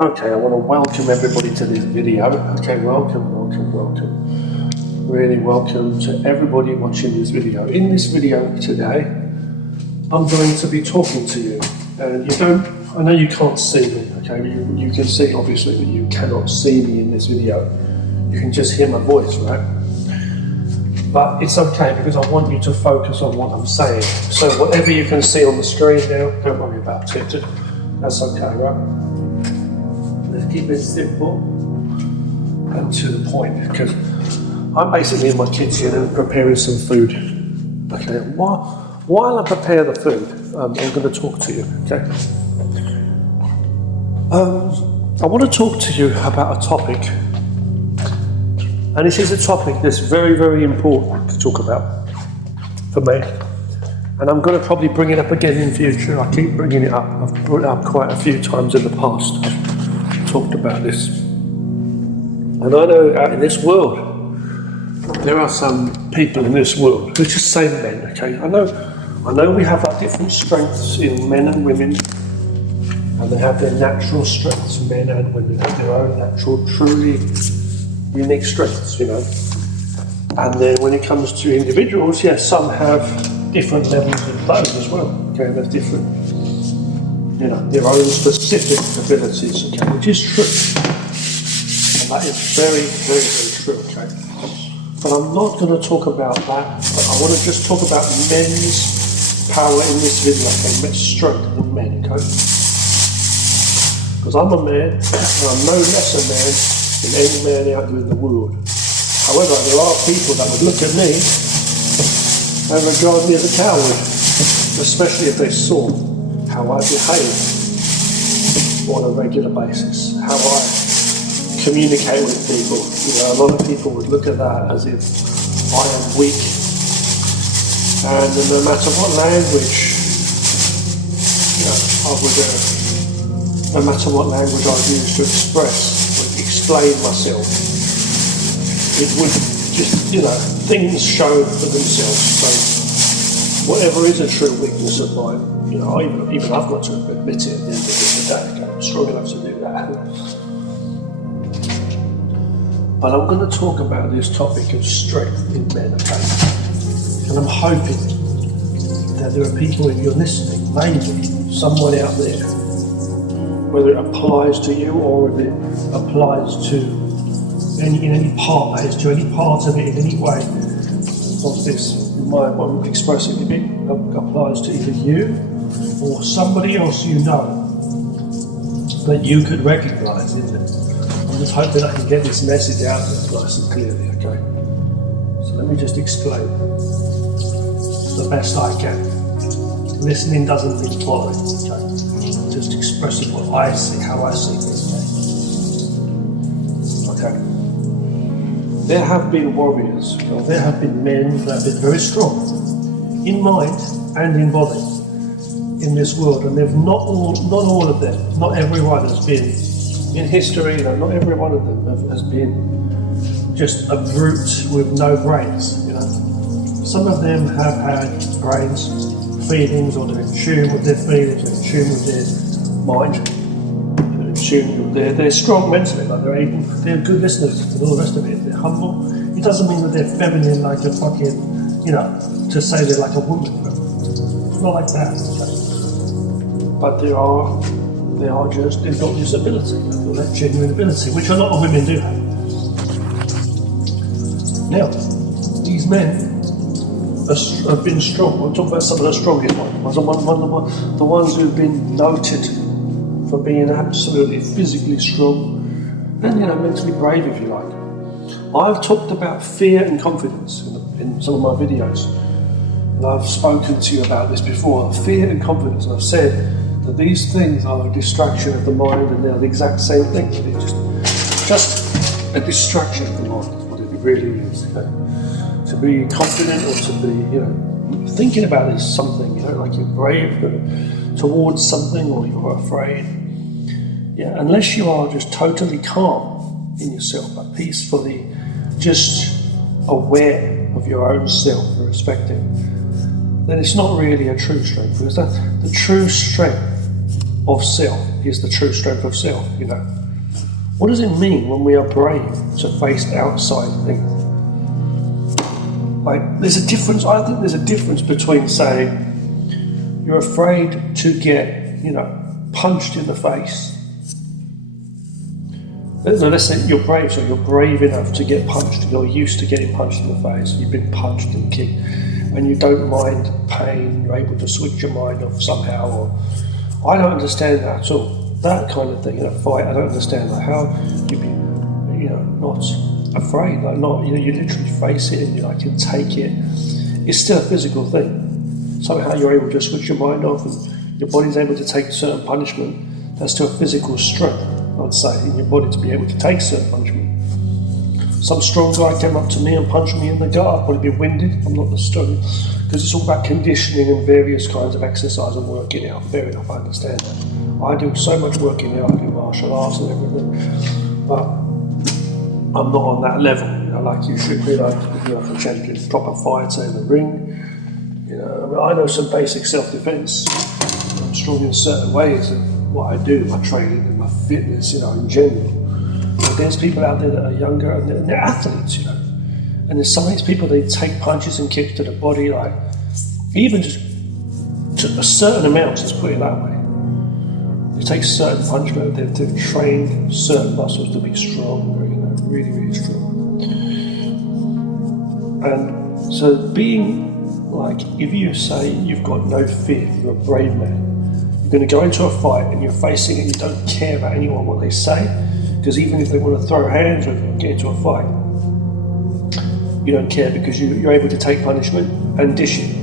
Okay, I want to welcome everybody to this video. Okay, welcome. Really welcome to everybody watching this video. In this video today, I'm going to be talking to you. And I know you can't see me, okay? You can see, obviously, that you cannot see me in this video. You can just hear my voice, right? But it's okay, because I want you to focus on what I'm saying. So whatever you can see on the screen now, don't worry about it. That's okay, right? Let's keep it simple and to the point, because I'm basically in my kitchen and preparing some food. Okay, while I prepare the food, I'm going to talk to you, okay? I want to talk to you about a topic, and this is a topic that's very, very important to talk about for me. And I'm going to probably bring it up again in future. I keep bringing it up. I've brought it up quite a few times in the past. I've talked about this. And I know out in this world, there are some people in this world who just say men, okay? I know we have our different strengths in men and women, and they have their natural strengths, men and women have their own natural, truly unique strengths, you know. And then when it comes to individuals, yes, some have different levels of those as well, okay? There's different, you know, their own specific abilities, okay, which is true. And that is very, very, very true, okay? But I'm not going to talk about that, but I want to just talk about men's power in this video, okay? Men's strength in men, okay? Because I'm a man, and I'm no less a man than any man out there in the world. However, there are people that would look at me and regard me as a coward, especially if they saw how I behave on a regular basis, how I communicate with people. You know, a lot of people would look at that as if I am weak, and no matter what language, you know, no matter what language I use to explain myself, it would just, you know, things show for themselves. So whatever is a true weakness of mine, you know, even I've got to admit it at the end of the day. I'm strong enough to do that. But I'm going to talk about this topic of strength in men, okay? And I'm hoping that there are people, if you're listening, maybe someone out there, whether it applies to you or if it applies to any part of it in any way of this, what I'm expressing, if it applies to either you or somebody else you know that you could recognise in it. I'm just hoping I can get this message out there nice and clearly, okay? So let me just explain the best I can. Listening doesn't mean following, okay? I'm just expressing what I see, how I see things, okay? There have been warriors, or there have been men that have been very strong in mind and in body in this world, and they've not all of them, not everyone has been in history, you know, not every one of them has been just a brute with no brains, you know. Some of them have had brains, feelings, or they're in tune with their feelings, they're in tune with their mind, they're in tune with they're strong mentally, like they're good listeners and all the rest of it. They're humble. It doesn't mean that they're feminine like a fucking, you know, to say they're like a woman. It's not like that. Okay? But they've got this ability, they've got that genuine ability, which a lot of women do have. Now, these men have been strong. We'll talk about some of the strongest ones. The ones who've been noted for being absolutely physically strong and, you know, mentally brave, if you like. I've talked about fear and confidence in some of my videos, and I've spoken to you about this before. Fear and confidence, and I've said that these things are a distraction of the mind, and they're the exact same thing. They're just a distraction of the mind, is what it really is. Okay? To be confident, or to be, you know, thinking about is something, you know, like you're brave towards something, or you're afraid. Yeah, unless you are just totally calm in yourself, but peacefully, just aware of your own self and respecting, then it's not really a true strength. Because the true strength of self is the true strength of self, you know. What does it mean when we are brave to face outside things? Like, there's a difference, I think there's a difference between saying you're afraid to get, you know, punched in the face. So let's say you're brave, so you're brave enough to get punched, you're used to getting punched in the face, you've been punched and kicked, and you don't mind pain, you're able to switch your mind off somehow, or I don't understand that at all. That kind of thing in a fight, I don't understand, like how you be, you know, not afraid, like not, you know, you literally face it and you can take it. It's still a physical thing. Somehow you're able to switch your mind off and your body's able to take certain punishment. That's still a physical strength, I'd say, in your body to be able to take certain punishment. Some strong guy came up to me and punched me in the gut, I'd probably be winded. I'm not the strong, because it's all about conditioning and various kinds of exercise and working out. Fair enough, I understand that. I do so much working out, I do martial arts and everything, but I'm not on that level. You know, like you should be, like, you know, for champion, proper fighter in the ring. You know, I mean, I know some basic self-defense. I'm strong in certain ways of what I do, my training and my fitness, you know, in general. But there's people out there that are younger and they're athletes, you know. And there's some of these people, they take punches and kicks to the body, like, even just to a certain amount, let's put it that way. They take certain punishment, they've trained certain muscles to be stronger, you know, really, really strong. And so being, like, if you say you've got no fear, you're a brave man, you're going to go into a fight and you're facing it, you don't care about anyone, what they say, because even if they want to throw hands with you and get into a fight, you don't care because you're able to take punishment and dish it.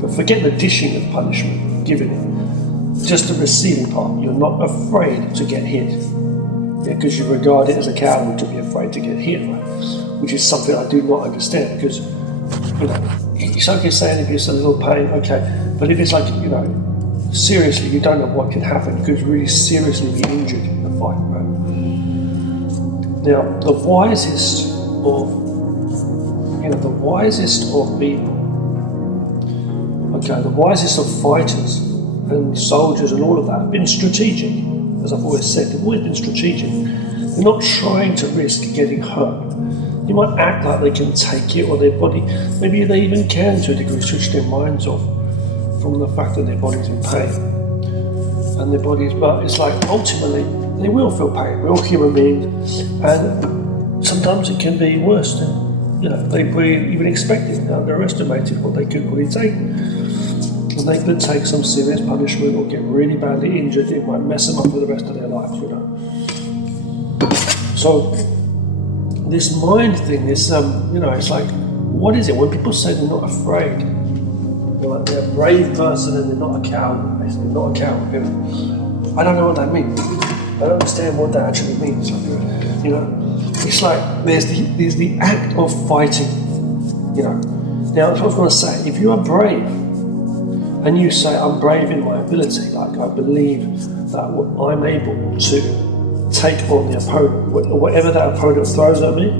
But forget the dishing of punishment, giving it. Just the receiving part. You're not afraid to get hit. Because you regard it as a coward to be afraid to get hit, right? Which is something I do not understand, because, you know, it's okay saying if it's a little pain, okay, but if it's like, you know, seriously, you don't know what can happen. You could really seriously be injured in the fight, right? Now, the wisest of people, okay, the wisest of fighters and soldiers and all of that have been strategic, as I've always said. They've always been strategic. They're not trying to risk getting hurt. You might act like they can take it, or their body, maybe they even can to a degree switch their minds off from the fact that their body's in pain. And their bodies, but it's like ultimately they will feel pain. We're all human beings, and sometimes it can be worse than, you know, they even expected, underestimated what they could really take. And they could take some serious punishment or get really badly injured. It might mess them up for the rest of their life, you know. So this mind thing, this, you know, it's like, what is it? When people say they're not afraid, they're like, they're a brave person and they're not a coward, basically, not a coward. You know? I don't know what that means. I don't understand what that actually means. You know, it's like there's the act of fighting. You know. Now, that's what I was going to say. If you are brave, and you say, I'm brave in my ability, like I believe that I'm able to take on the opponent, whatever that opponent throws at me,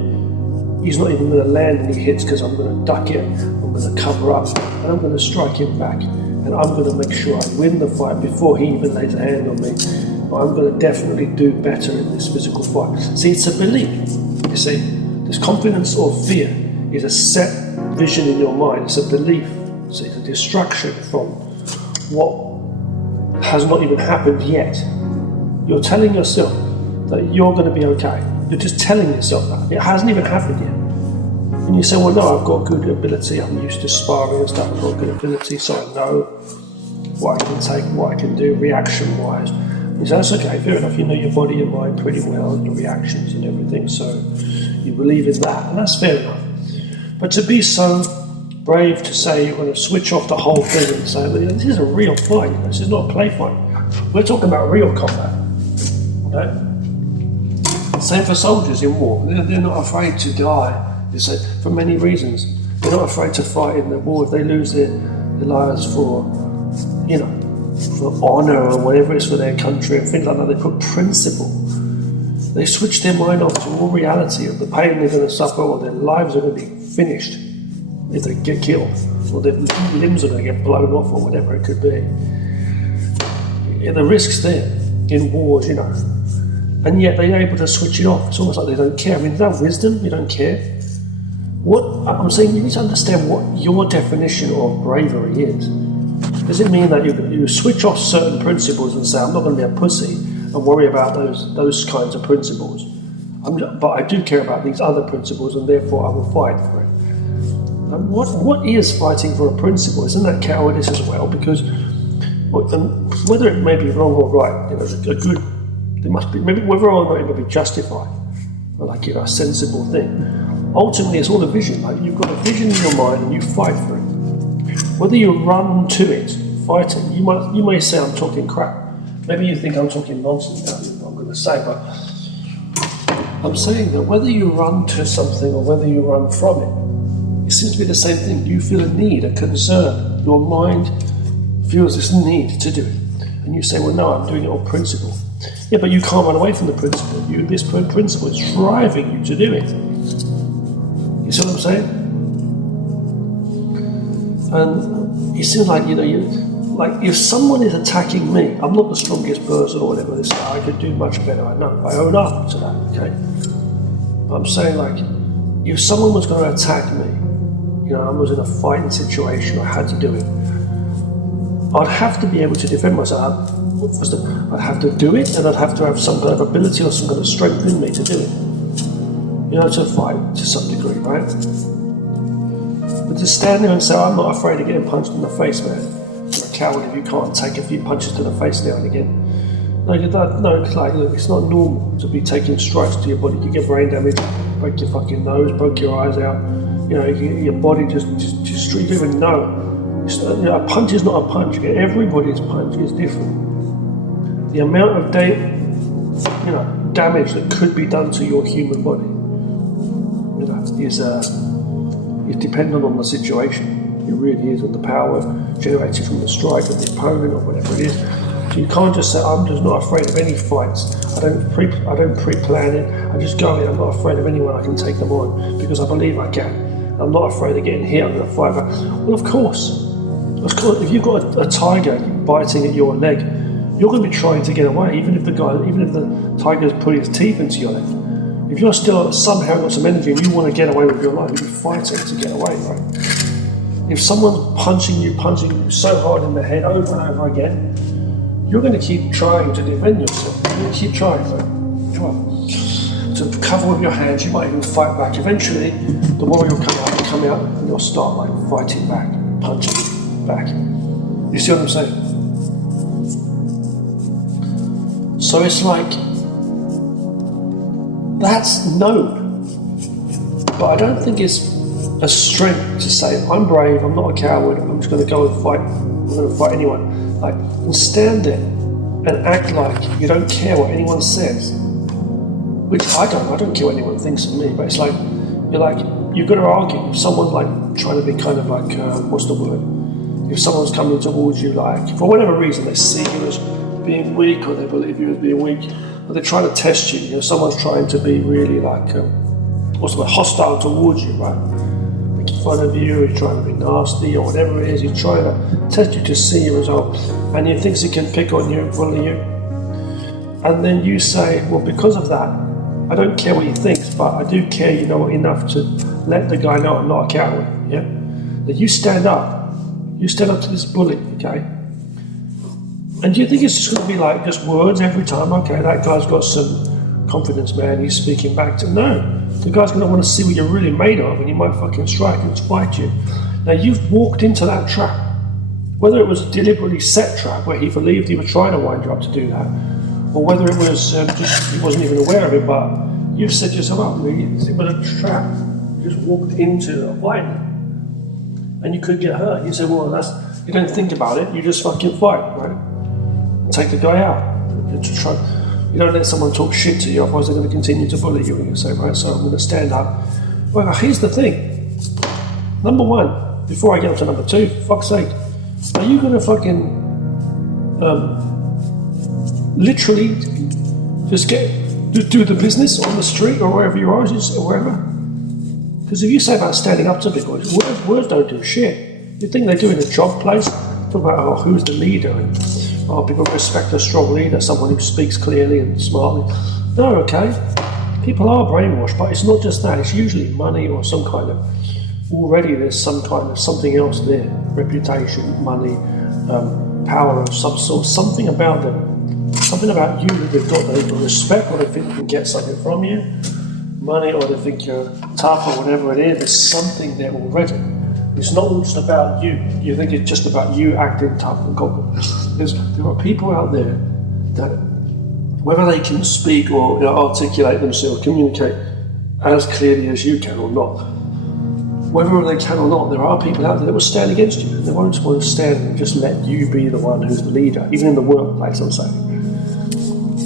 he's not even going to land any hits because I'm going to duck it, I'm going to cover up, and I'm going to strike him back, and I'm going to make sure I win the fight before he even lays a hand on me. I'm going to definitely do better in this physical fight. See, it's a belief. You see, this confidence or fear is a set vision in your mind. It's a belief. So it's a distraction from what has not even happened yet. You're telling yourself that you're going to be okay. You're just telling yourself that. It hasn't even happened yet. And you say, well, no, I've got good ability. I'm used to sparring and stuff. I've got good ability, so I know what I can take, what I can do reaction-wise. You say, that's okay, fair enough. You know your body and mind pretty well and your reactions and everything, so you believe in that, and that's fair enough. But to be so brave to say you're going to switch off the whole thing and say, well, this is a real fight, this is not a play fight. We're talking about real combat. Okay? Same for soldiers in war. They're not afraid to die, you say, for many reasons. They're not afraid to fight in the war. If they lose their lives for, you know, for honour or whatever it is for their country and things like that, they put principle. They switch their mind off to all reality of the pain they're going to suffer, or their lives are going to be finished if they get killed, or their limbs are going to get blown off, or whatever it could be. And the risk's there. in wars, you know. And yet they're able to switch it off. It's almost like they don't care. I mean, is that wisdom? You don't care? What I'm saying, you need to understand what your definition of bravery is. Does it mean that you switch off certain principles and say, I'm not going to be a pussy and worry about those kinds of principles? But I do care about these other principles, and therefore I will fight for it. And what is fighting for a principle? Isn't that cowardice as well? Because whether it may be wrong or right, you know, there must be, maybe whether or not it may be justified, or like, you know, a sensible thing. Ultimately, it's all a vision. Like, you've got a vision in your mind and you fight for it. Whether you run to it, fighting, you may say I'm talking crap. Maybe you think I'm talking nonsense now, what I'm going to say, but I'm saying that whether you run to something or whether you run from it, it seems to be the same thing. You feel a need, a concern. Your mind feels this need to do it. And you say, well, no, I'm doing it on principle. Yeah, but you can't run away from the principle. This principle is driving you to do it. You see what I'm saying? And it seems like, you know, like if someone is attacking me, I'm not the strongest person or whatever, I could do much better, I know. I own up to that, okay? But I'm saying, like, if someone was going to attack me, you know, I was in a fighting situation, I had to do it, I'd have to be able to defend myself. I'd have to do it, and I'd have to have some kind of ability or some kind of strength in me to do it. You know, to fight to some degree, right? But to stand there and say, I'm not afraid of getting punched in the face, man. You're a coward if you can't take a few punches to the face now and again. No, like, look, it's not normal to be taking strikes to your body. You get brain damage, break your fucking nose, break your eyes out. You know, your body just you don't even know. You know, a punch is not a punch. Everybody's punch is different. The amount of damage that could be done to your human body, you know, is dependent on the situation. It really is, and the power generated from the strike of the opponent or whatever it is. So you can't just say, I'm just not afraid of any fights. I don't pre-plan it. I just go in. I'm not afraid of anyone. I can take them on because I believe I can. I'm not afraid of getting hit. I'm going to fight back. Well, of course. If you've got a tiger biting at your leg, you're going to be trying to get away, even if the tiger's putting his teeth into your leg. If you're still somehow got some energy and you want to get away with your life, you'll be fighting to get away, right? If someone's punching you so hard in the head over and over again, you're going to keep trying to defend yourself. You're going to keep trying, right? To cover with your hands, you might even fight back. Eventually, the warrior will come out, and you'll start like fighting back, punching back. You see what I'm saying? So it's like, that's known. But I don't think it's a strength to say, I'm brave, I'm not a coward, I'm just going to go and fight, I'm going to fight anyone. Like, and stand there and act like you don't care what anyone says. Which I don't care what anyone thinks of me, but it's like, you've got to argue. If someone's like trying to be kind of like, what's the word? If someone's coming towards you, like, for whatever reason, they see you as being weak, or they believe you as being weak, or they're trying to test you. You know, someone's trying to be really like, what's the word, hostile towards you, right? Making fun of you, or you're trying to be nasty, or whatever it is. He's trying to test you to see your result, and he thinks he can pick on you, bully you. And then you say, well, because of that, I don't care what he thinks, but I do care, you know, enough to let the guy know I'm not a coward, yeah? That you stand up to this bully, okay? And do you think it's just going to be like just words every time? Okay, that guy's got some confidence, man, he's speaking back to... No, the guy's going to want to see what you're really made of, and he might fucking strike and fight you. Now, you've walked into that trap. Whether it was a deliberately set trap where he believed he was trying to wind you up to do that, or whether it was just he wasn't even aware of it, but you've set yourself up. It was a trap. You just walked into a fight, and you could get hurt. You say, well, you don't think about it, you just fucking fight, right? And take the guy out. You don't let someone talk shit to you, otherwise they're going to continue to bully you, and you say, right, so I'm going to stand up. Well, here's the thing. Number one, before I get up to number two, for fuck's sake, are you going to fucking literally just do the business on the street or wherever you are, or wherever? Because if you say about standing up to big boys, words don't do shit. You think they do in a job place? Talk about who's the leader and Oh, people respect a strong leader, someone who speaks clearly and smartly. No, okay. People are brainwashed, but it's not just that. It's usually money or some kind of, already there's some kind of something else there. Reputation, money, power of some sort, something about them. Something about you that they've got, they can respect, or they think they can get something from you. Money, or they think you're tough, or whatever it is. There's something there already. It's not all just about you. You think it's just about you acting tough and confident. There are people out there that, whether they can speak or articulate themselves, communicate as clearly as you can or not, whether they can or not, there are people out there that will stand against you. They won't want to stand and just let you be the one who's the leader, even in the workplace, I'm saying.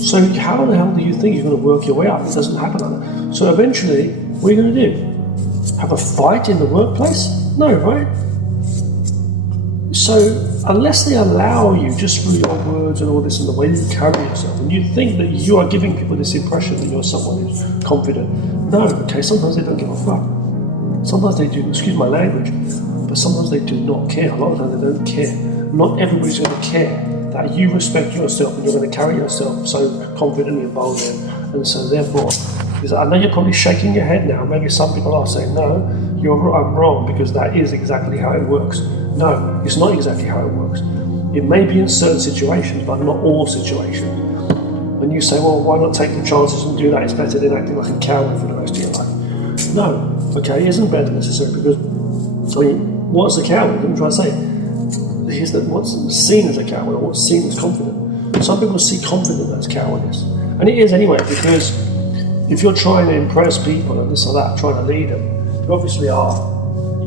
So how the hell do you think you're going to work your way up? It doesn't happen like that. So eventually, what are you going to do? Have a fight in the workplace? No, right? So unless they allow you, just through your words and all this and the way you carry yourself, and you think that you are giving people this impression that you're someone who's confident. No, okay, sometimes they don't give a fuck. Sometimes they do, excuse my language, but sometimes they do not care. A lot of times they don't care. Not everybody's going to care that you respect yourself and you're going to carry yourself so confidently and boldly. And so therefore, I know you're probably shaking your head now. Maybe some people are saying, no, I'm wrong, because that is exactly how it works. No, it's not exactly how it works. It may be in certain situations, but not all situations. When you say, well, why not take the chances and do that? It's better than acting like a coward for the rest of your life. No, okay, it isn't better necessarily, because, I mean, what's a coward? I'm trying to say, here's what's seen as a coward, or what's seen as confident. Some people see confidence as cowardice. And it is anyway, because if you're trying to impress people and this or that, trying to lead them, you obviously are.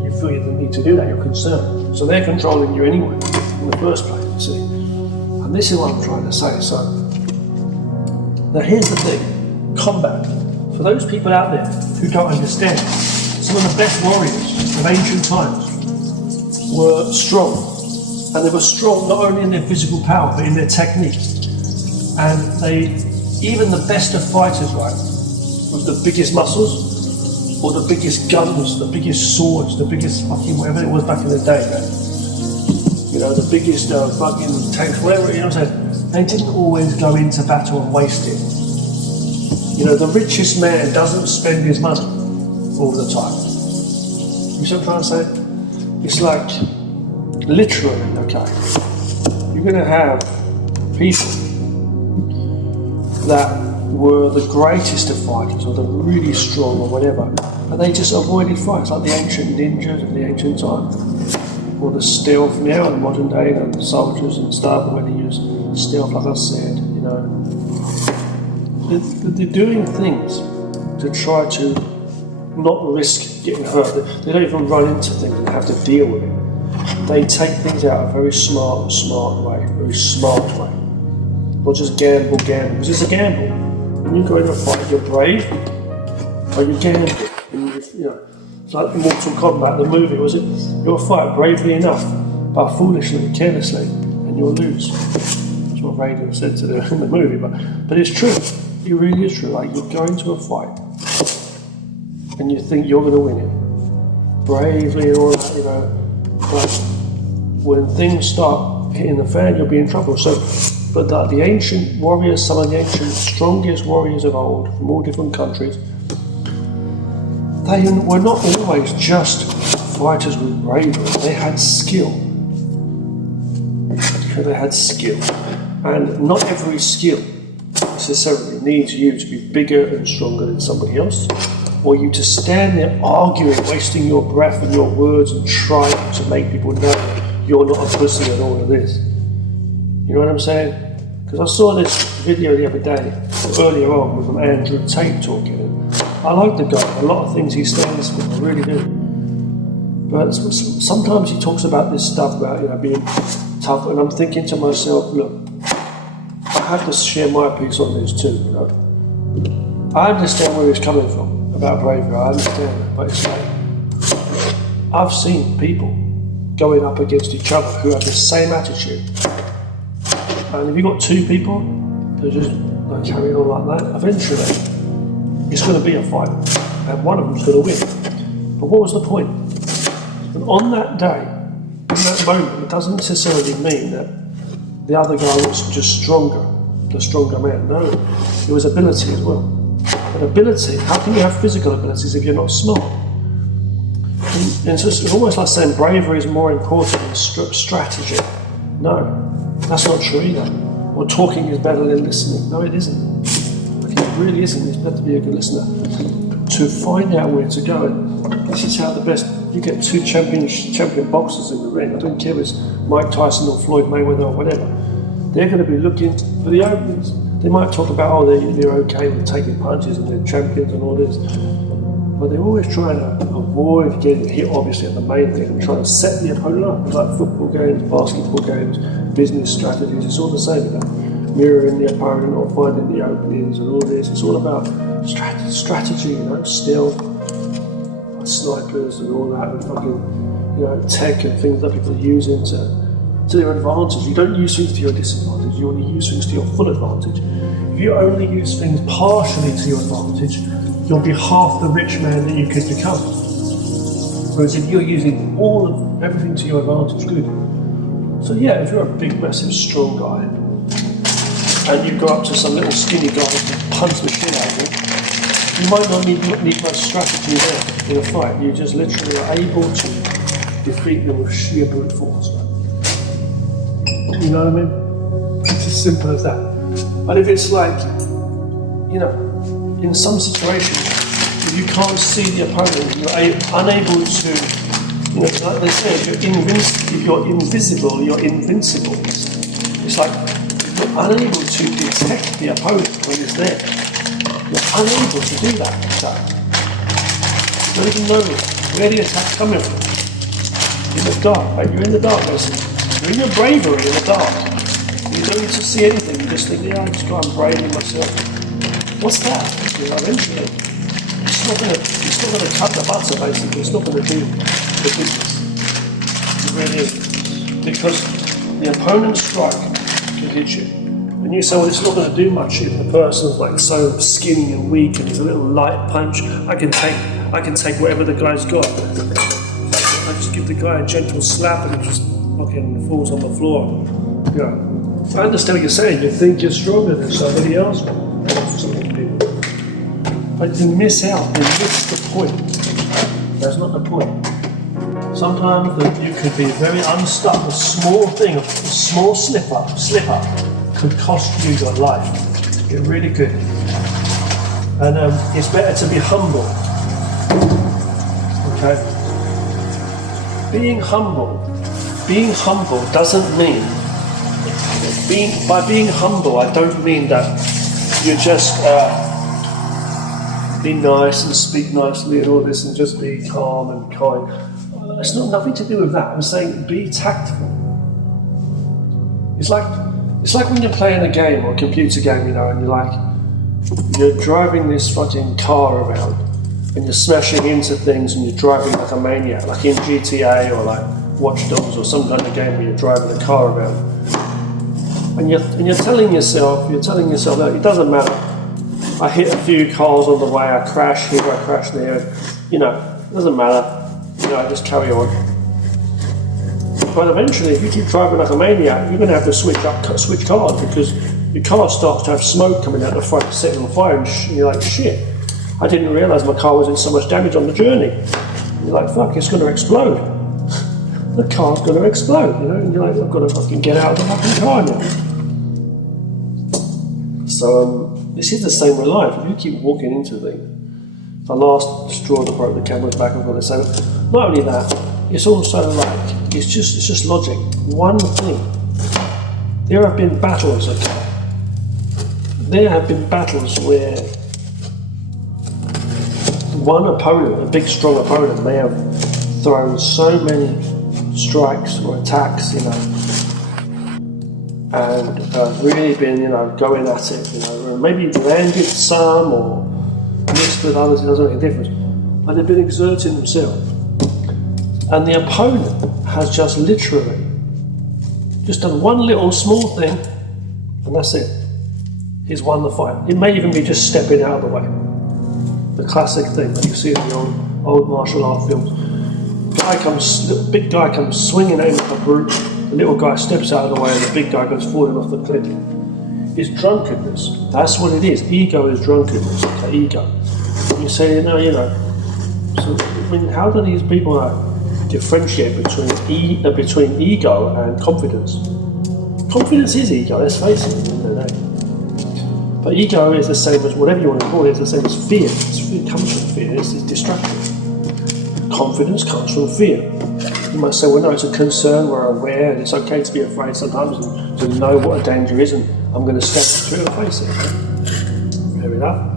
You feel you need to do that, you're concerned. So they're controlling you anyway, in the first place, you see. And this is what I'm trying to say. So, now here's the thing, combat. For those people out there who don't understand, some of the best warriors of ancient times were strong. And they were strong not only in their physical power, but in their technique. And even the best of fighters, right, with the biggest muscles, or the biggest guns, the biggest swords, the biggest fucking whatever it was back in the day, man. You know, the biggest fucking tanks, whatever, you know what I'm saying? They didn't always go into battle and waste it. You know, the richest man doesn't spend his money all the time. You see what I'm trying to say? It's like, literally, okay, you're going to have people that were the greatest of fighters, or the really strong, or whatever, but they just avoided fights, like the ancient ninjas of the ancient time, or the stealth now in the modern day, the soldiers and stuff, when they use stealth, like I said, you know. They're doing things to try to not risk getting hurt. They don't even run into things and have to deal with it. They take things out a very smart way, very smart way. Not just gamble, because it's a gamble. When you go in a fight, you're brave, but you gamble. You know, it's like Mortal Kombat, the movie, was it? You'll fight bravely enough, but foolishly, carelessly, and you'll lose. That's what Raiden said to them in the movie, but it's true. It really is true. Like, you're going to a fight, and you think you're going to win it, bravely and all that, you know. But when things start hitting the fan, you'll be in trouble. So, but the ancient warriors, some of the ancient strongest warriors of old, from all different countries, they were not always just fighters with bravery. They had skill. They had skill, and not every skill necessarily needs you to be bigger and stronger than somebody else, or you to stand there arguing, wasting your breath and your words and trying to make people know you're not a pussy and all of this. You know what I'm saying? Because I saw this video the other day, or earlier on, with Andrew Tate talking. I like the guy, a lot of things he stands for, I really do. But sometimes he talks about this stuff about, you know, being tough, and I'm thinking to myself, look, I have to share my piece on this too, you know. I understand where he's coming from about bravery, I understand it, but it's like, I've seen people going up against each other who have the same attitude. And if you've got two people who just like carrying on like that, eventually it's going to be a fight, and one of them's going to win. But what was the point? And on that day, in that moment, it doesn't necessarily mean that the other guy was just stronger, the stronger man. No, it was ability as well. But ability, how can you have physical abilities if you're not smart? And it's almost like saying bravery is more important than strategy. No, that's not true either. Or talking is better than listening. No, it isn't. Like, it really isn't. It's better to be a good listener. To find out where to go. And this is how the best, you get two champion boxers in the ring. I don't care if it's Mike Tyson or Floyd Mayweather or whatever. They're going to be looking for the openings. They might talk about, oh, they're okay with taking punches and they're champions and all this. But they're always trying to avoid getting hit, obviously, at the main thing, and trying to set the opponent up. It's like football games, basketball games, business strategies, it's all the same, you know. Mirroring the opponent or finding the openings and all this. It's all about strategy, you know, still, like snipers and all that, and fucking, you know, tech and things that people are using to their advantage. You don't use things to your disadvantage, you only use things to your full advantage. If you only use things partially to your advantage, you'll be half the rich man that you could become. Whereas if you're using everything to your advantage, good. So yeah, if you're a big, massive, strong guy, and you go up to some little skinny guy and punch the shit out of him, you might not need much strategy there in a fight. You just literally are able to defeat them with sheer brute force. You know what I mean? It's as simple as that. But if it's like, you know, in some situations, if you can't see the opponent, you're unable to, you know, like they say, if you're invisible, you're invincible. It's like you're unable to detect the opponent when it's there. You're unable to do that. You don't even know where the attack's coming from. In the dark, right? You're in the dark, basically. You're in your bravery in the dark. You don't need to see anything. You just think, yeah, I'm just going braving myself. What's that? You know, eventually, it's not going to cut the butter, basically. It's not going to do the business. It really isn't. Because the opponent's strike can hit you. And you say, well, it's not going to do much if the person's like so skinny and weak and it's a little light punch. I can take whatever the guy's got. I just give the guy a gentle slap and it just fucking falls on the floor. You know, I understand what you're saying. You think you're stronger than somebody else. But you miss out, you miss the point. That's not the point. Sometimes you could be very unstuck. A small thing, a small slip up could cost you your life. It really could. And it's better to be humble. Okay? Being humble doesn't mean, by being humble, I don't mean that you just be nice and speak nicely and all this and just be calm and kind. It's not nothing to do with that. I'm saying be tactful. It's like when you're playing a game or a computer game, you know, and you're driving this fucking car around and you're smashing into things and you're driving like a maniac, like in GTA or like Watch Dogs or some kind of game where you're driving a car around. And you're telling yourself that it doesn't matter. I hit a few cars on the way, I crash here, I crash there, you know, it doesn't matter. You know, I just carry on. But eventually, if you keep driving like a maniac, you're going to have to switch cars because your car starts to have smoke coming out the front, setting on fire, and you're like, shit, I didn't realise my car was in so much damage on the journey. And you're like, fuck, it's going to explode. The car's going to explode, you know, and you're like, I've got to fucking get out of the fucking car now. So, this is the same with life. If you keep walking into things, the last straw that broke the camel's back, I've got to say, not only that, it's also like, it's just logic. One thing. There have been battles, okay? There have been battles where one opponent, a big strong opponent, may have thrown so many strikes or attacks, you know, and really been, you know, going at it, you know, maybe landed some or mixed with others, it doesn't make a difference, but they've been exerting themselves. And the opponent has just literally just done one little small thing, and that's it. He's won the fight. It may even be just stepping out of the way. The classic thing that you see in the old martial art films. Big guy comes swinging at him like a brute. the little guy steps out of the way and the big guy goes falling off the cliff. It's drunkenness. That's what it is. Ego is drunkenness. Okay, ego. You say, so, I mean, how do these people differentiate between ego and confidence? Confidence is ego, let's face it, at the end of the day. But ego is the same as, whatever you want to call it, it's the same as fear. It comes from fear, it's destructive. Confidence comes from fear. You might say, well, no, it's a concern, we're aware, and it's okay to be afraid sometimes and to know what a danger is, and I'm going to step up to it and face it. Fair enough.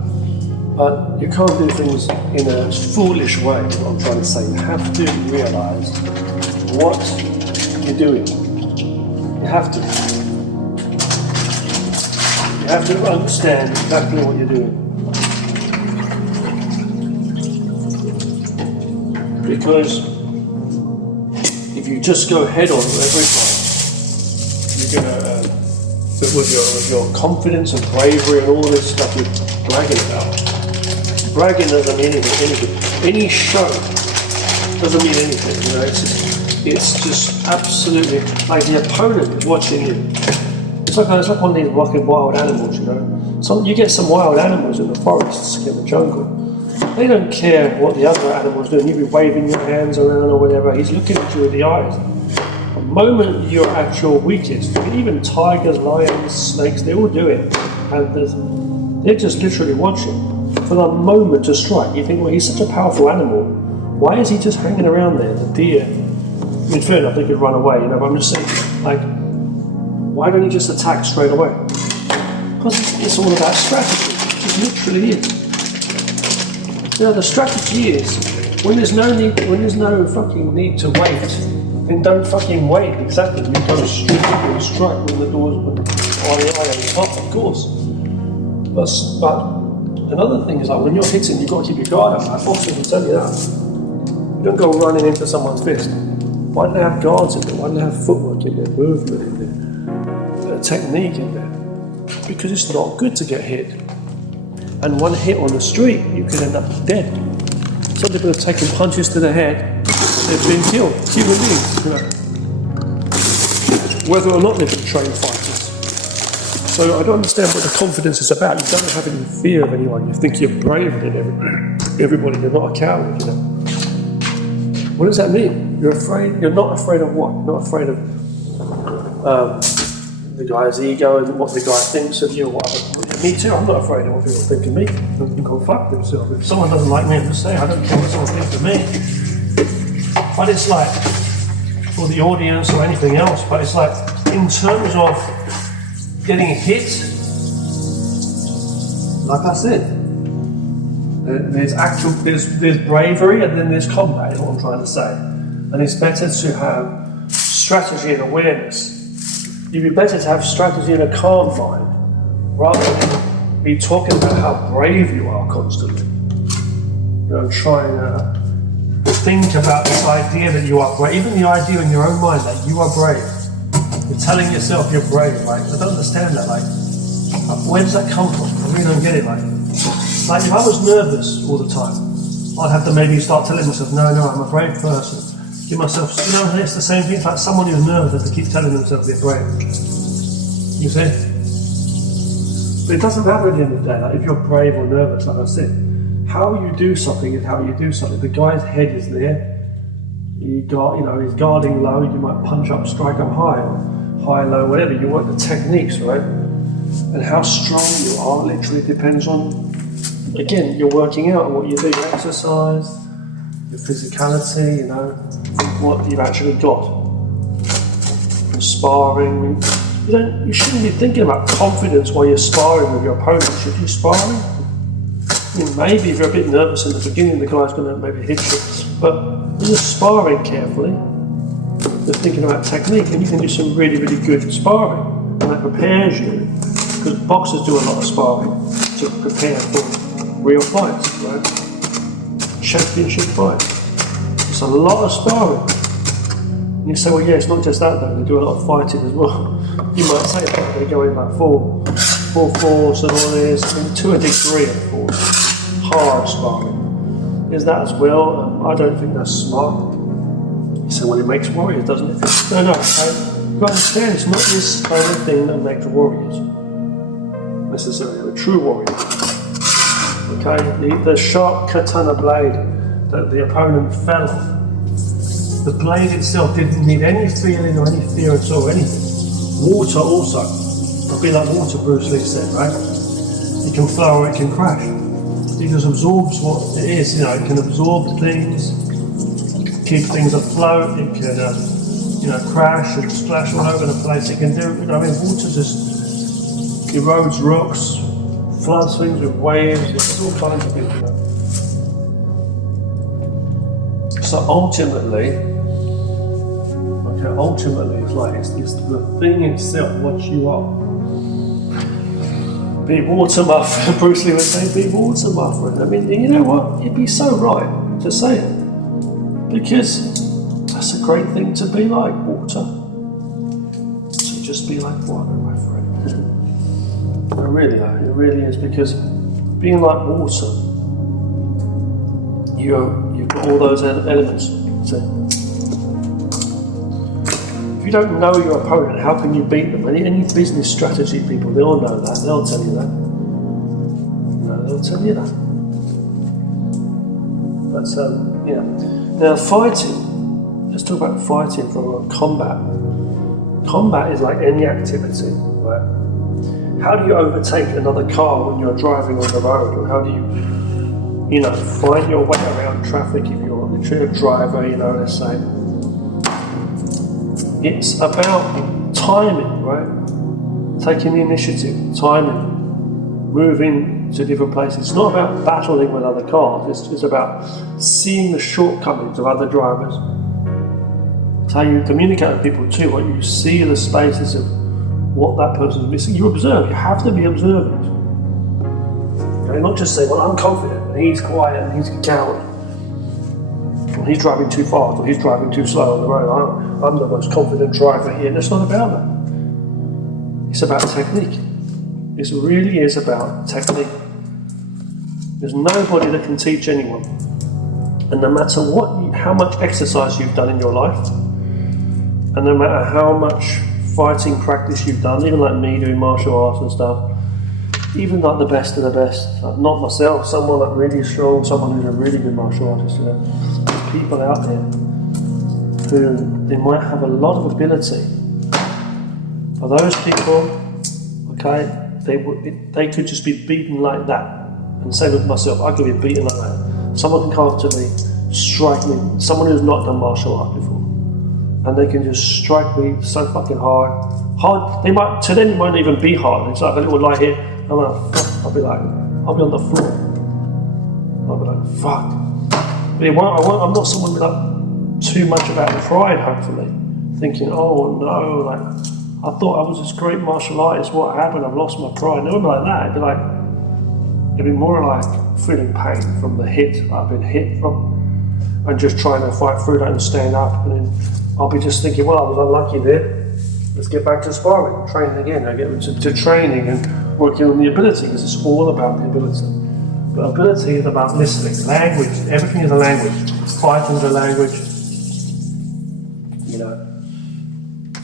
But you can't do things in a foolish way, is what I'm trying to say. You have to realise what you're doing. You have to. You have to understand exactly what you're doing. Because if you just go head on every time, you're going to, with your confidence and bravery and all this stuff you're bragging about, bragging doesn't mean anything. Any show doesn't mean anything, it's just absolutely, like the opponent is watching you. It's like one of these fucking wild animals, you get some wild animals in the forests, in the jungle. They don't care what the other animals do. You be waving your hands around or whatever. He's looking at you with the eyes. The moment you're at your weakest, even tigers, lions, snakes, they all do it. And they're just literally watching for the moment to strike. You think, well, he's such a powerful animal. Why is he just hanging around there? The deer, I mean, fair enough, they could run away, but I'm just saying, like, why don't he just attack straight away? Because it's all about strategy. It just literally is. The strategy is, when there's no fucking need to wait, then don't fucking wait. Exactly, you go strike when the doors open, or the eye on top, of course. But another thing is, like, when you're hitting, you've got to keep your guard up. Like boxers will tell you that. You don't go running into someone's fist. Why do they have guards in there? Why do they have footwork in there, movement in there, technique in there? Because it's not good to get hit. And one hit on the street, you could end up dead. Some people have taken punches to the head, they've been killed, human beings, whether or not they've been trained fighters. So I don't understand what the confidence is about. You don't have any fear of anyone. You think you're braver than everybody. You're not a coward, What does that mean? You're afraid. You're not afraid of what? You're not afraid of the guy's ego and what the guy thinks of you or whatever. Me too, I'm not afraid of what people think of me. They can go fuck themselves. If someone doesn't like me, I'm just saying, I don't care what someone thinks of me. But it's like, for the audience or anything else, but it's like, in terms of getting hit, like I said, there's bravery and then there's combat, is what I'm trying to say. And it's better to have strategy and awareness. It'd be better to have strategy and a calm mind, rather than be talking about how brave you are constantly. Trying to think about this idea that you are brave, even the idea in your own mind that you are brave. You're telling yourself you're brave, I don't understand that, where does that come from? I really don't get it, Like if I was nervous all the time, I'd have to maybe start telling myself, no, I'm a brave person. Give myself, it's the same thing. It's like someone who's nervous has to keep telling themselves they're brave. You see? But it doesn't matter at the end of the day, if you're brave or nervous, like I said. How you do something is how you do something. The guy's head is there. He's guarding low, you might punch up, strike up high, or high, low, whatever. You work the techniques, right? And how strong you are literally depends on, again, you're working out what you do, your exercise, your physicality, what you've actually got. Your sparring. You shouldn't be thinking about confidence while you're sparring with your opponent. Should you sparring? Maybe if you're a bit nervous in the beginning, the guy's going to maybe hit you. But when you're sparring carefully, you're thinking about technique, and you can do some really, really good sparring. And that prepares you, because boxers do a lot of sparring to prepare for real fights, right? Championship fights. It's a lot of sparring. And you say, well, yeah, it's not just that though, they do a lot of fighting as well. You might say that they go in like full force and all this, and to a degree, of course. Hard sparring. Is that as well? I don't think that's smart. You say, well, it makes warriors, doesn't it? No. But understand, it's not this kind of thing that makes warriors necessarily. A true warrior. Okay, the sharp katana blade that the opponent fell on. The blade itself didn't need any feeling or any fear at all, anything. Water also. It'll be like water, Bruce Lee said, right? It can flow or it can crash. It just absorbs what it is, you know, it can absorb things, keep things afloat, it can, crash and splash all over the place. It can do, water just erodes rocks, floods things with waves, it's all kinds of things, So ultimately, it's the thing itself, what you are. Be water, my friend. Bruce Lee would say, be water, my friend. I mean, you know what? It'd be so right to say it. Because that's a great thing to be like, water. So just be like water, my friend. It really is, because being like water, you've got all those elements. See? If you don't know your opponent, how can you beat them? Any business strategy people, they all know that. They'll tell you that. They'll tell you that. But now fighting. Let's talk about fighting from combat. Combat is like any activity, right? How do you overtake another car when you're driving on the road, or how do you find your way around traffic if you're literally a driver? Let's say. It's about timing, right? Taking the initiative, timing, moving to different places. It's not about battling with other cars, it's about seeing the shortcomings of other drivers. It's how you communicate with people too, what you see the spaces of what that person's missing. You observe, you have to be observant. Not just say, well, I'm confident, and he's quiet, and he's a coward. He's driving too fast, or he's driving too slow on the road. I'm the most confident driver here. And it's not about that. It's about technique. It really is about technique. There's nobody that can teach anyone. And no matter how much exercise you've done in your life, and no matter how much fighting practice you've done, even like me doing martial arts and stuff, even like the best of the best, like not myself, someone like really strong, someone who's a really good martial artist, there's people out there who they might have a lot of ability. For those people, okay, they could just be beaten like that. And same with myself, I could be beaten like that. Someone can come up to me, strike me, someone who's not done martial art before, and they can just strike me so fucking hard. To them it won't even be hard. It's like a little light hit. I'll be on the floor. I'll be like, fuck. But I'm not someone with too much about pride, hopefully. Thinking, oh no, I thought I was this great martial artist, what happened? I've lost my pride. It wouldn't be like that. It'd be more like feeling pain from the hit I've been hit from, and just trying to fight through that and stand up. And then I'll be just thinking, well, I was unlucky there. Let's get back to sparring, training again. I get to training and working on the ability, because it's all about the ability. But ability is about listening. Language, everything is a language. Fighting is a language.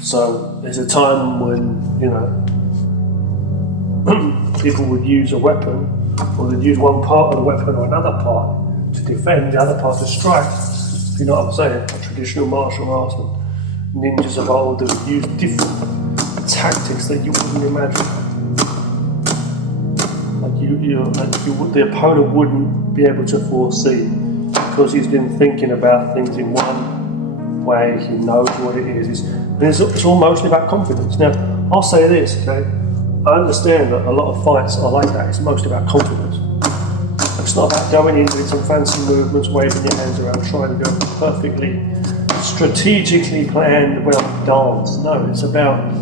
So there's a time when, people would use a weapon, or they'd use one part of the weapon or another part to defend, the other part to strike. If you know what I'm saying? Traditional martial arts and ninjas of old that would use different tactics that you wouldn't imagine. The opponent wouldn't be able to foresee, because he's been thinking about things in one way, he knows what it is. It's all mostly about confidence. Now, I'll say this, okay? I understand that a lot of fights are like that. It's mostly about confidence. It's not about going in doing some fancy movements, waving your hands around, trying to go perfectly, strategically planned, well dance. No, it's about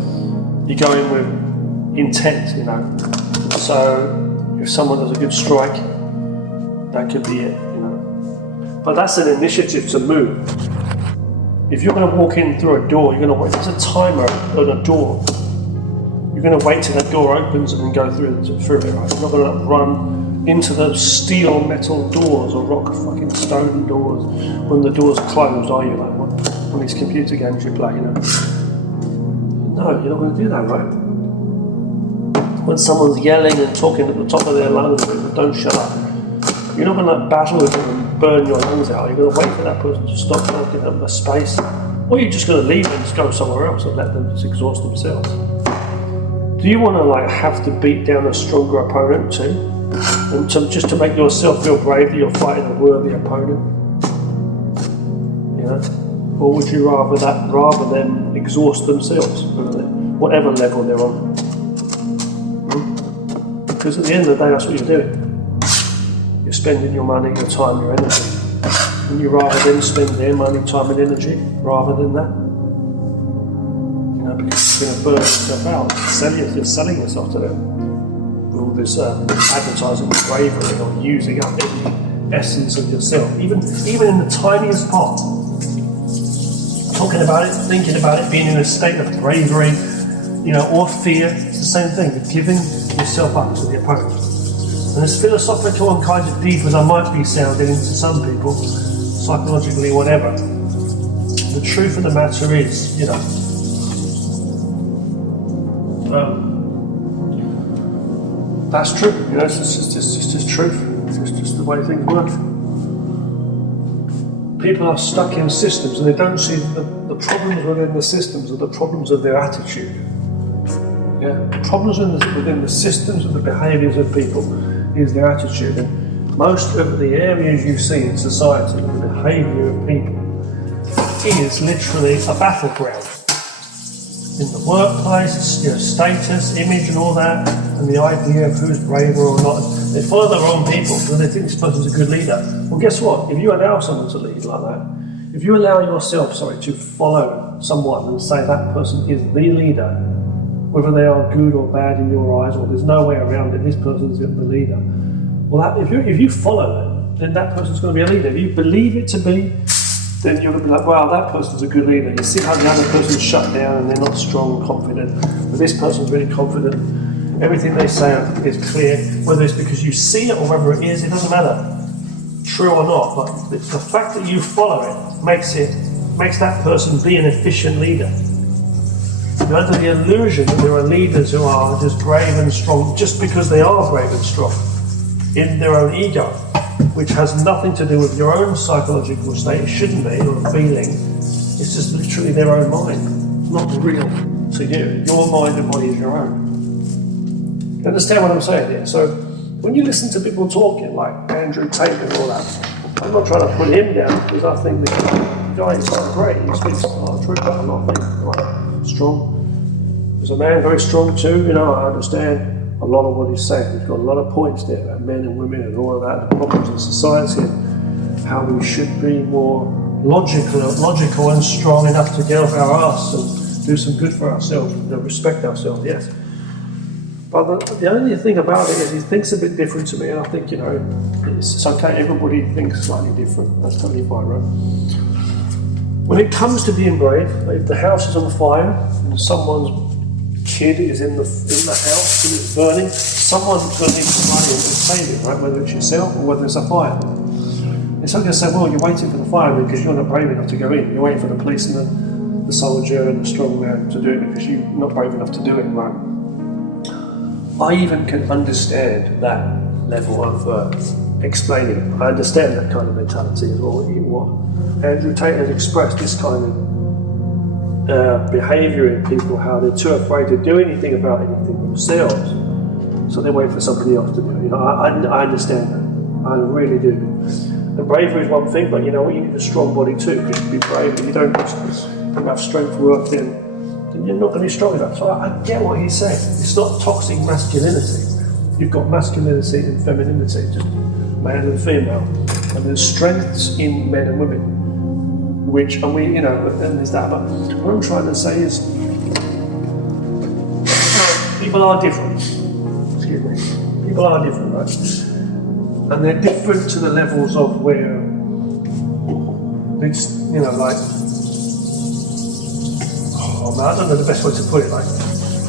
you going with intent, So if someone does a good strike, that could be it, But that's an initiative to move. If you're going to walk in through a door, you're going to wait. There's a timer on a door. You're going to wait till that door opens and then go through it, right? You're not going to run into the steel metal doors or rock fucking stone doors when the door's closed, are you? Like one of these computer games you play, No, you're not going to do that, right? When someone's yelling and talking at the top of their lungs, don't shut up. You're not going to battle with them and burn your lungs out. You're going to wait for that person to stop talking, give them a space. Or you're just going to leave and just go somewhere else and let them just exhaust themselves. Do you want to have to beat down a stronger opponent too? And just to make yourself feel brave that you're fighting a worthy opponent? You know? Or would you rather them exhaust themselves, whatever level they're on? Because at the end of the day, that's what you're doing. You're spending your money, your time, your energy. And you rather them spend their money, time and energy rather than that. You know, because you're going to burn yourself out. You're selling yourself to them. With all this advertising of bravery or using up the essence of yourself. Even in the tiniest part. Talking about it, thinking about it, being in a state of bravery, or fear, it's the same thing. You're giving yourself up to the opponent. And as philosophical and kind of deep as I might be sounding to some people, psychologically, whatever, the truth of the matter is, that's true. It's just truth. It's just the way things work. People are stuck in systems and they don't see the problems within the systems are the problems of their attitude. Yeah, the problems within the systems and the behaviours of people is their attitude. And most of the areas you see in society, the behaviour of people, is literally a battleground. In the workplace, status, image and all that, and the idea of who's braver or not. They follow their own people because they think this person's a good leader. Well, guess what? If you allow someone to lead like that, if you allow yourself, to follow someone and say that person is the leader, whether they are good or bad in your eyes, or there's no way around it, this person's the leader. Well, if you follow them, then that person's going to be a leader. If you believe it to be, then you're going to be like, wow, that person's a good leader. You see how the other person's shut down and they're not strong and confident, but this person's really confident. Everything they say is clear, whether it's because you see it or whether it is, it doesn't matter, true or not, but the fact that you follow it makes that person be an efficient leader. You're under the illusion that there are leaders who are just brave and strong just because they are brave and strong in their own ego, which has nothing to do with your own psychological state. It shouldn't be, or a feeling. It's just literally their own mind, not real to you. Your mind and body is your own. You understand what I'm saying here? So when you listen to people talking like Andrew Tate and all that, I'm not trying to put him down because I think the guy is so great. He speaks a lot of truth, but I'm not thinking strong. There's a man very strong too, I understand a lot of what he's saying. He's got a lot of points there about men and women and all of that, the problems in society and how we should be more logical and strong enough to get off our arse and do some good for ourselves and respect ourselves, yes. But the only thing about it is he thinks a bit different to me, and I think, it's okay, everybody thinks slightly different. That's totally fine, right? When it comes to being brave, if the house is on fire and someone's kid is in the house and it's burning, someone's going to need to run in and save it, right? Whether it's yourself or whether it's a fire. It's not going to say, well, you're waiting for the fireman because you're not brave enough to go in. You're waiting for the police and the soldier and the strong man to do it because you're not brave enough to do it, right? I even can understand that level of explaining it. I understand that kind of mentality as well. What Andrew Tate has expressed, this kind of behaviour in people, how they're too afraid to do anything about anything themselves, so they wait for somebody else to do it. I understand that. I really do. And bravery is one thing, but you need a strong body too, because to be brave, if you don't have strength work, then you're not going to be strong enough. So I get what he's saying. It's not toxic masculinity. You've got masculinity and femininity, just male and female. And there's strengths in men and women, and there's that. But what I'm trying to say is, people are different. Excuse me. People are different, right? And they're different to the levels of where it's, I don't know the best way to put it.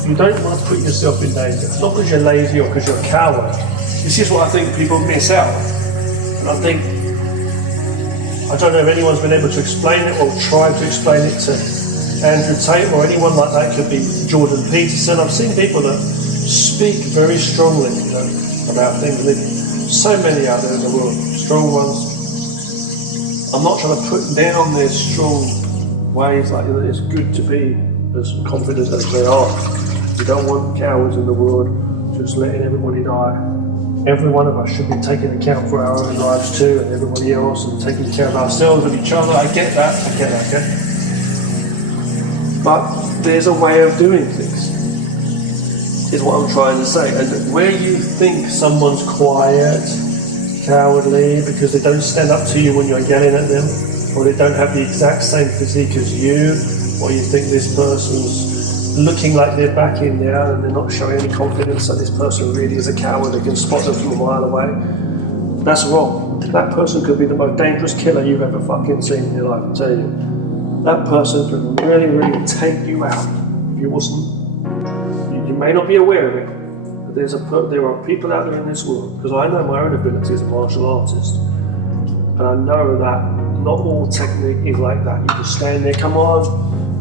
You don't want to put yourself in danger. It's not because you're lazy or because you're a coward. This is what I think people miss out. And I don't know if anyone's been able to explain it or tried to explain it to Andrew Tate or anyone like that. It could be Jordan Peterson. I've seen people that speak very strongly, about things. There's so many out there in the world, strong ones. I'm not trying to put down their strong ways. Like, it's good to be as confident as they are. We don't want cowards in the world just letting everybody die. Every one of us should be taking account for our own lives too, and everybody else, and taking care of ourselves and each other. I get that, okay? But there's a way of doing things, is what I'm trying to say. And where you think someone's quiet, cowardly, because they don't stand up to you when you're yelling at them, or they don't have the exact same physique as you, or you think this person's looking like they're backing down and they're not showing any confidence that this person really is a coward, they can spot them from a mile away, that's wrong. That person could be the most dangerous killer you've ever fucking seen in your life, I'm telling you. That person could really, really take you out if you wasn't. You may not be aware of it, but there are people out there in this world, because I know my own ability as a martial artist, and I know that not all technique is like that. You just stand there, come on,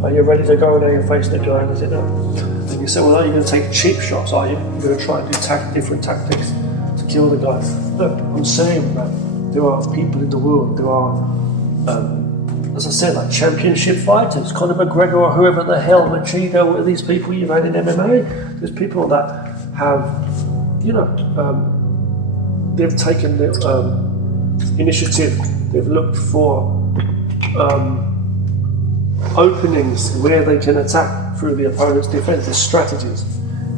are you ready to go? Now you face the guy, and is it no? And you say, well, are you going to take cheap shots? Are you? You're going to try and do different tactics to kill the guy? Look, I'm saying that there are people in the world, there are, as I said, like championship fighters, Conor McGregor or whoever the hell, Machida, or these people you've had in MMA. There's people that have, they've taken the initiative, they've looked for openings where they can attack through the opponent's defense. There's strategies.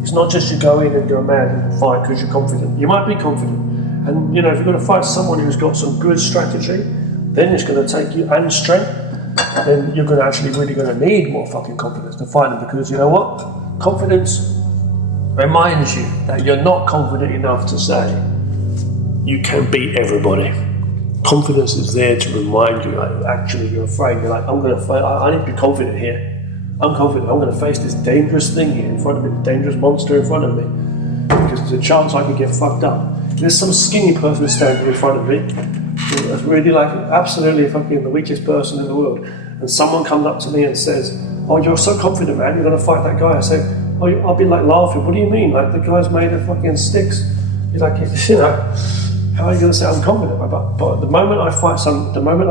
It's not just you go in and go mad and fight because you're confident. You might be confident, and if you're going to fight someone who's got some good strategy, then it's going to take you, and strength, then you're really going to need more fucking confidence to fight them, because you know what? Confidence reminds you that you're not confident enough to say you can beat everybody. Confidence is there to remind you, like, actually you're afraid. You're like, I'm going to fight. I need to be confident here. I'm confident. I'm going to face this dangerous thing here in front of me, the dangerous monster in front of me, because there's a chance I could get fucked up. There's some skinny person standing in front of me, that's really like absolutely fucking the weakest person in the world, and someone comes up to me and says, "Oh, you're so confident, man. You're going to fight that guy." I say, "Oh, I'll be like laughing. What do you mean? Like, the guy's made of fucking sticks." He's like, how are you going to say I'm confident? But the moment I'm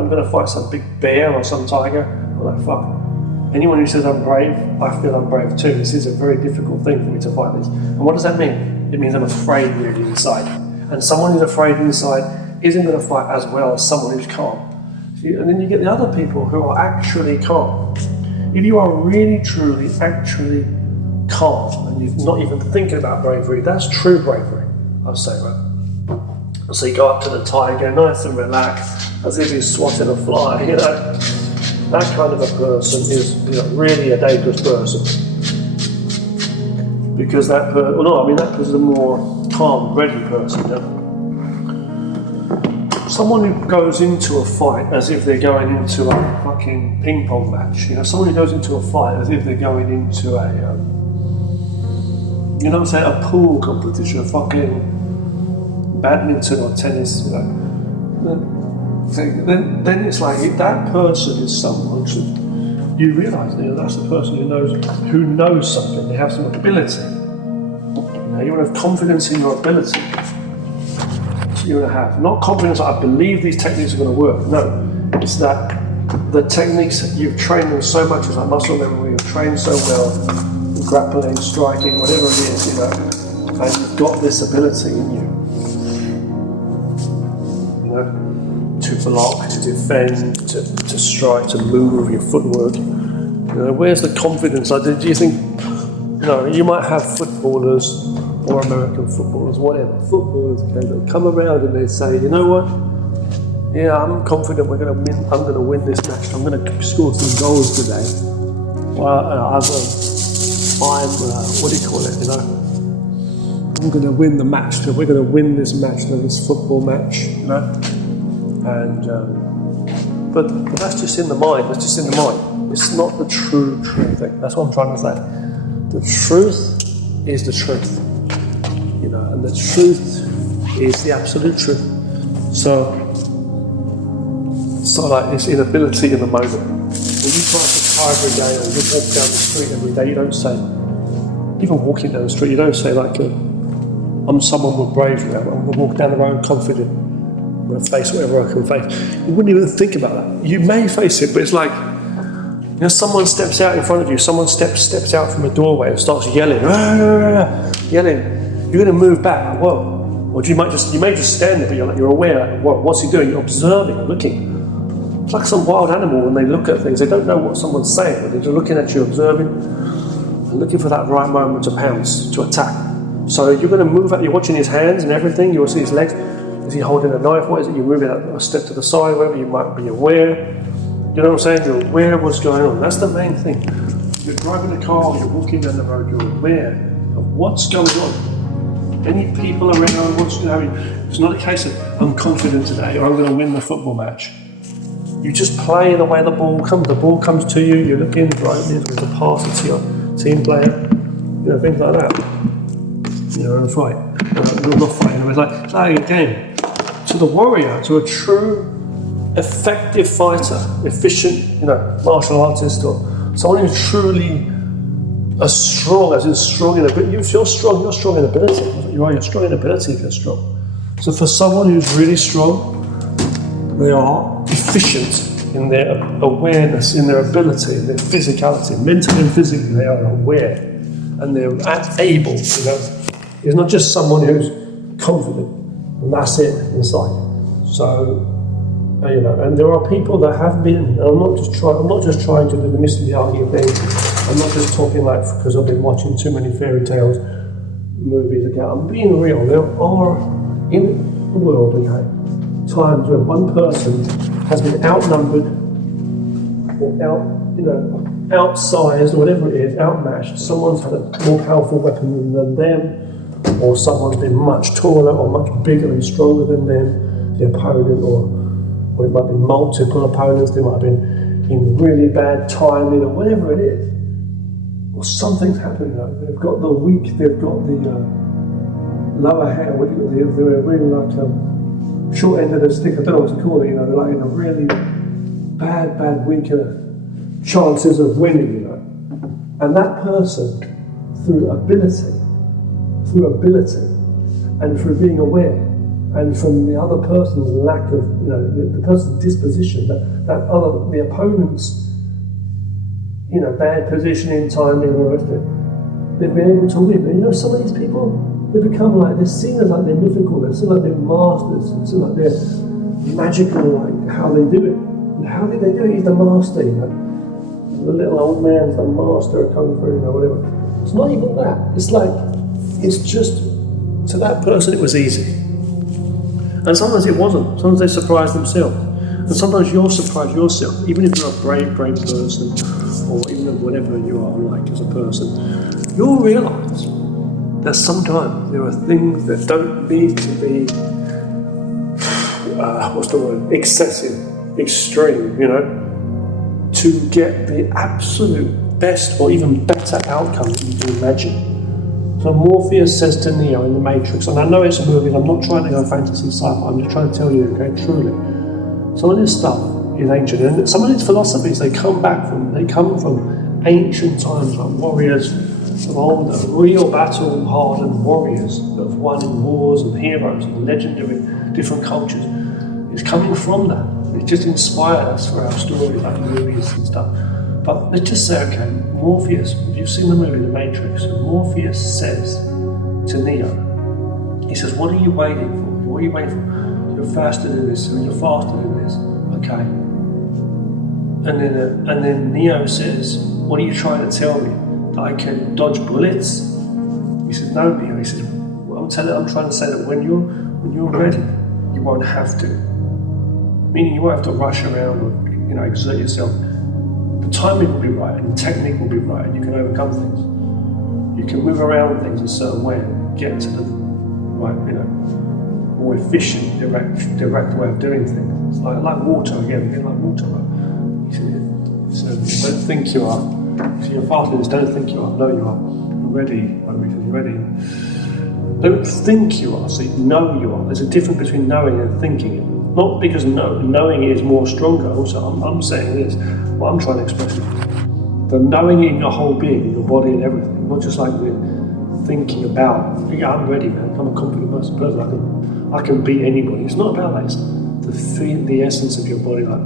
going to fight some big bear or some tiger, I'm like, fuck. Anyone who says I'm brave, I feel I'm brave too. This is a very difficult thing for me to fight this. And what does that mean? It means I'm afraid really inside. And someone who's afraid inside isn't going to fight as well as someone who's calm. And then you get the other people who are actually calm. If you are really, truly, actually calm, and you're not even thinking about bravery, that's true bravery, I'll say, right? So you go up to the tiger, nice and relaxed, as if he's swatting a fly, That kind of a person is really a dangerous person. Because that person's a more calm, ready person. Someone who goes into a fight as if they're going into a fucking ping pong match, someone who goes into a fight as if they're going into a pool competition, a fucking badminton or tennis, then it's like, if that person is someone, you realise that's the person who knows something. They have some ability. You want to have confidence in your ability. That's what you want to have. Not confidence that I believe these techniques are going to work. No, it's that the techniques, you've trained them so much, as like muscle memory, you've trained so well, grappling, striking, whatever it is, and you've got this ability in you. To block, to defend, to strike, to move your footwork. Where's the confidence? Do you think, you might have footballers or American footballers, whatever, footballers, they come around and they say, you know what? Yeah, I'm confident I'm going to win this match. I'm going to score some goals today. Well, I'm going to win the match. We're going to win this match, this football match, And but that's just in the mind. That's just in the mind. It's not the true thing. That's what I'm trying to say. The truth is the truth, and the truth is the absolute truth. So like, it's inability in the moment. when you pass a car every day or you walk down the street every day, you don't say, even walking down the street, you don't say like, I'm someone with bravery, I'm going to walk down the road confident, I'm going to face whatever I can face. You wouldn't even think about that. You may face it, but it's like, you know, someone steps out in front of you, someone steps out from a doorway and starts yelling, yelling, you're going to move back, whoa. Or you may just stand there, but you're aware, what's he doing? You're observing, looking. It's like some wild animal when they look at things, they don't know what someone's saying, but they're just looking at you, observing, and looking for that right moment to pounce, to attack. So you're going to move out, you're watching his hands and everything, you'll see his legs. Is he holding a knife? What is it? You're moving a step to the side, whatever, you might be aware. You know what I'm saying? You're aware of what's going on. That's the main thing. You're driving a car, you're walking down the road, you're aware of what's going on. Any people around, what's going on. It's not a case of, I'm confident today or I'm going to win the football match. You just play the way the ball comes to you, you're looking, right, you're going to pass it to your team player, you know, things like that. You know, in a fight. Not fighting, it's like a game. To the warrior, to a true, effective fighter, efficient, you know, martial artist, or someone who's truly strong, as in strong in ability. If you're strong in ability. You're strong in ability if you're strong. So for someone who's really strong, they are efficient in their awareness, in their ability, in their physicality, mentally and physically. They are aware and they're able. You know, it's not just someone who's confident and that's it inside. So, you know, and there are people that have been. And I'm not just trying to do the mystery arguing thing. I'm not just talking like because I've been watching too many fairy tales movies. Okay, I'm being real. There are in the world, okay, times when one person has been outnumbered or outsized or whatever it is, outmatched. Someone's had a more powerful weapon than them, or someone's been much taller or much bigger and stronger than them, the opponent, or it might be multiple opponents. They might have been in really bad timing or whatever it is. Or something's happened. They've got the weak. They've got the lower hand. They're really like short end of the stick. I don't know what to call it. You know, they're like in a really bad, weaker chances of winning. You know, and that person, through ability, and through being aware, and from the other person's lack of, you know, the person's disposition, the opponent's, you know, bad positioning, timing, all the rest of it, they've been able to win. And you know, some of these people, they become like, they're seen as like they're mythical, they're seen like they're masters, they're seen like they're magical, like how they do it. And how did they do it? He's the master, you know. The little old man's the master of Kung Fu, you know, whatever. It's not even that. It's like, it's just, to that person it was easy. And sometimes it wasn't. Sometimes they surprised themselves. And sometimes you'll surprise yourself, even if you're a brave person, or even whatever you are like as a person, you'll realise that sometimes there are things that don't need to be, excessive, extreme, you know, to get the absolute best or even better outcome that you can imagine. So Morpheus says to Neo in The Matrix, and I know it's a movie, and I'm not trying to go fantasy sci-fi, I'm just trying to tell you, okay, truly, some of this stuff is ancient, and some of these philosophies, they come from ancient times, like warriors of old, real battle-hardened warriors that have won in wars and heroes and legendary different cultures. It's coming from that. It just inspired us for our stories, like movies and stuff. But let's just say, okay, Morpheus, if you've seen the movie The Matrix, Morpheus says to Neo, he says, what are you waiting for? What are you waiting for? You're faster than this, and you're faster than this, okay. And then Neo says, what are you trying to tell me? That I can dodge bullets? He says, no, Neo. He says, I'm trying to say that when you're ready, you won't have to. Meaning you won't have to rush around or, you know, exert yourself. The timing will be right and the technique will be right and you can overcome things. You can move around things a certain way and get to the right, you know, more efficient, direct way of doing things. It's like water again, like water. Right? So don't think you are. So you're faster, don't think you are, know you are. You're ready, you're ready. Don't think you are, so you know you are. There's a difference between knowing and thinking it. Not because knowing is more stronger. Also, I'm saying this, what I'm trying to express is the knowing in your whole being, your body and everything, not just like we're thinking about, yeah, I'm ready, man, I'm a confident person, I can beat anybody. It's not about that, it's the essence of your body, like,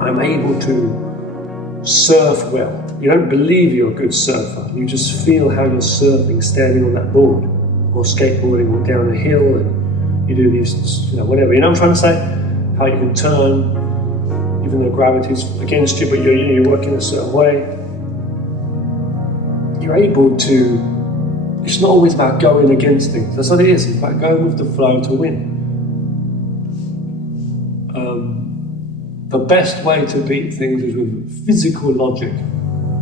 I'm able to surf well. You don't believe you're a good surfer, you just feel how you're surfing, standing on that board, or skateboarding, or down a hill, and you do these, whatever. You know what I'm trying to say? How you can turn, even though gravity's against you, but you're working a certain way. You're able to, it's not always about going against things. That's what it is. It's about going with the flow to win. The best way to beat things is with physical logic.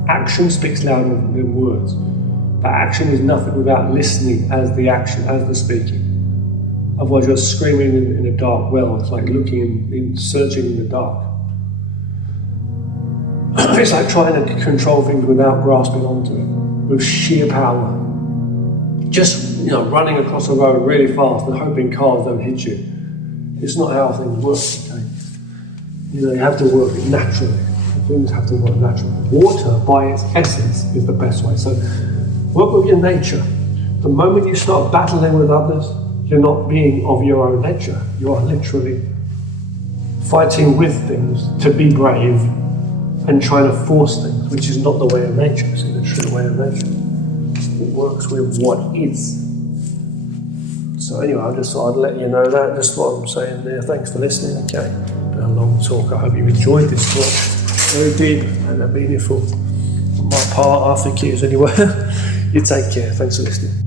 Action speaks louder than words. But action is nothing without listening as the action, as the speaking. Otherwise you're screaming in a dark well. It's like searching in the dark. It's like trying to control things without grasping onto it, with sheer power. Just running across a road really fast and hoping cars don't hit you. It's not how things work. Okay? You have to work it naturally. Things have to work naturally. Water, by its essence, is the best way. So work with your nature. The moment you start battling with others, you're not being of your own nature. You are literally fighting with things to be brave and trying to force things, which is not the way of nature. It's the true way of nature. It works with what is. So anyway, I just thought I'd let you know that, just what I'm saying there. Thanks for listening, okay? Been a long talk. I hope you enjoyed this talk. Very deep and meaningful. On my part, I think it is anyway. You take care. Thanks for listening.